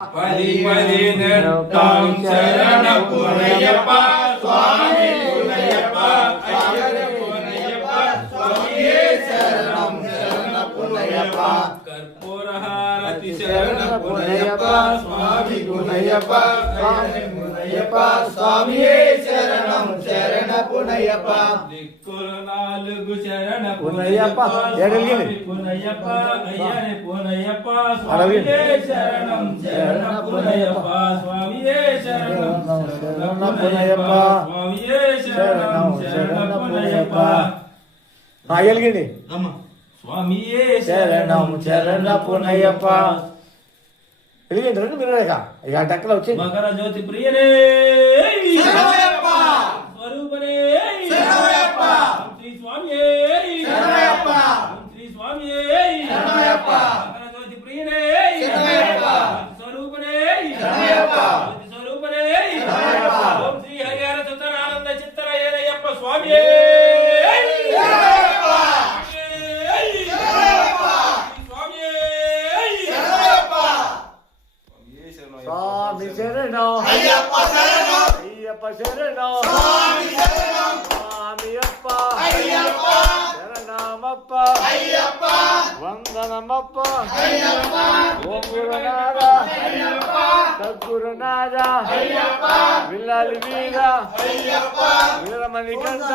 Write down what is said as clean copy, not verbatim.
పది పది నెట్టాం శరణ పునయ్యప్ప స్వామి పునయ్యప్ప అయ్యప్ప పునయ్యప్ప స్వామియే శరణం శరణ పునయ్యప్ప కర్పూర హారతి శరణ పునయ్యప్ప స్వామి పునయ్యప్ప స్వామి పునయ్యప్ప స్వామియే శరణం శరణ పునయ్యప్ప దిక్కుల నాలుగు శరణ పునయ్యప్ప స్వామి పునయ్యప్ప అయ్యనే పునయ్యప్ప స్వామియే శరణం శరణ పునయ్యప్ప స్వామియే శరణం శరణ పునయ్యప్ప స్వామియే శరణం శరణ పునయ్యప్ప ఎలిగింది స్వామియే శరణం శరణ పునయ్యప్ప ఎలిగింది రెండు మీరు ఇక టక్కల వచ్చింది మకర జ్యోతి ప్రియనే స్వరూపనే శ్రీ స్వామియే శ్రీ స్వామియే మకర జ్యోతి ప్రియనే స్వరూపనే స్వరూపనే ఓం శ్రీ హరిహర సుతరానంద చిత్తర ఏరయ్యప్ప స్వామియే స్వామి శరణం అయ్యప్ప శరణం అయ్యప్ప శరణం స్వామి శరణం స్వామియప్ప అయ్యప్ప శరణమప్ప అయ్యప్ప వందనమప్ప అయ్యప్ప ఓం గురునాథ అయ్యప్ప సద్గురునాథ అయ్యప్ప విల్లాలి వీర అయ్యప్ప వీరమణికంఠ